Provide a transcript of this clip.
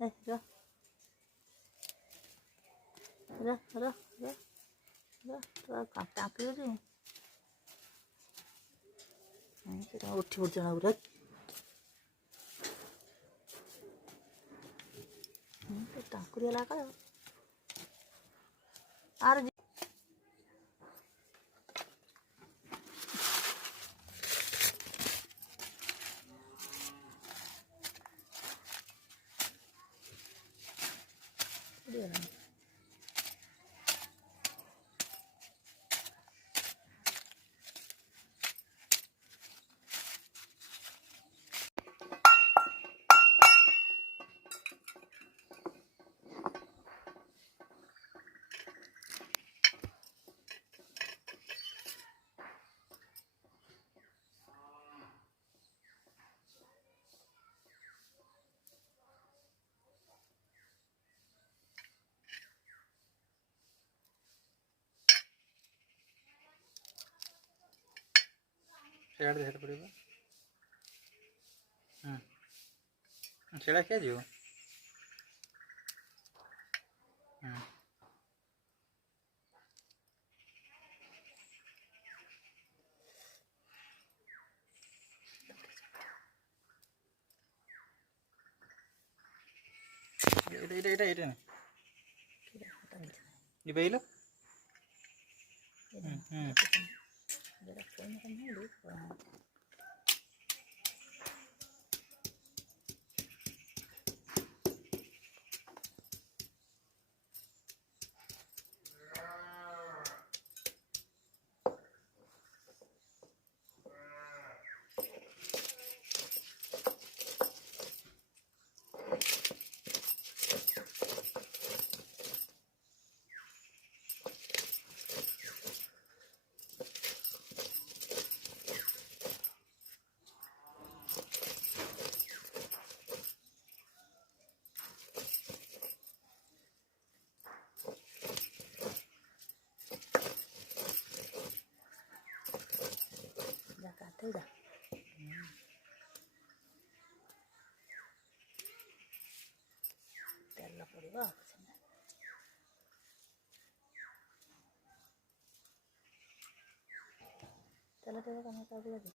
ର ର ର ର ର ଟାଙ୍କି ଅଛି ସେଟା ଉଠି ପଡୁଛି ଜଣା ପୁରା ଟାଙ୍କୁରି ହେଲା କାଳେ ଆର ସେଆଡ଼େ ଦେଖାରେ ପଡ଼ିବ ସେଇଟା ଖିଆଯିବ ଏଇଟା ଯିବାଇଲ ତେଲ ପଡ଼ିବ ତେଲ ଟିକେ